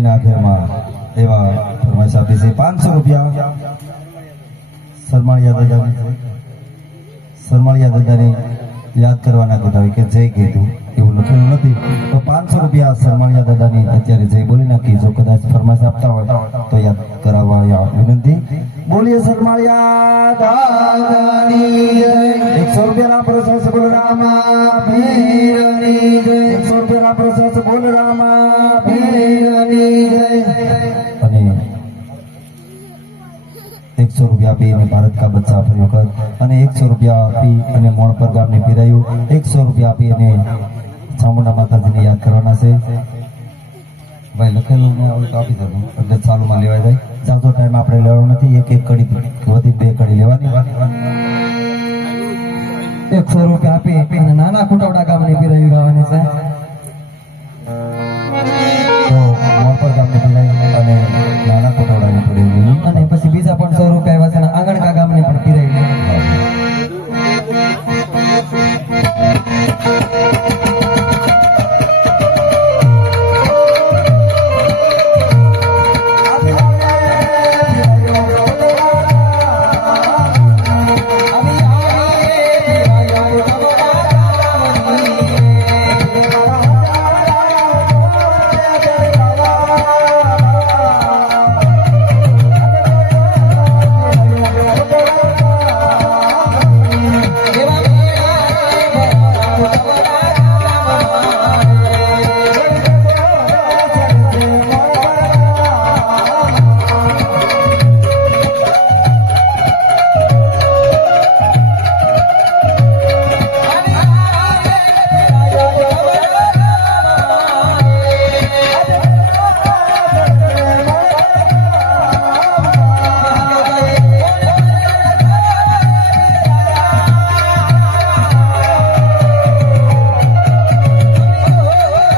પેઢીના ઘરમાં એવા ફરમાઈશ આપી છે 500 રૂપિયા સરમાળિયા દાદાની સરમાળિયા દાદાને યાદ કરવાના કીધા હોય કે જય કીધું એવું લખેલું નથી તો 500 રૂપિયા સરમાળિયા દાદાની અત્યારે જય બોલી નાખી જો કદાચ ફરમાઈશ આપતા હોય તો યાદ કરાવવા વિનંતી બોલીએ સરમાળિયા દાદાની જય 100 રૂપિયાના પ્રશંસ બોલ રામા પીરની જય 100 રૂપિયાના પ્રશંસ બોલ રામા પીરની જય અને 100 રૂપિયા આપી અને ભારત કા બચ્ચા ફરી વખત અને 100 રૂપિયા આપી અને મોણપર ગામની પીરાયું 100 રૂપિયા આપી અને ચામુંડા માતાજીને યાદ કરવાના છે ભાઈ લખેલું ને આવું તો આપી દઉં એટલે ચાલુમાં લેવાય જાય જાતો ટાઈમ આપણે લેવાનો નથી એક કડી વધી 2 કડી લેવાની 100 રૂપિયા આપી અને નાના કુટાવડા ગામની પીરાયું ગાવાની છે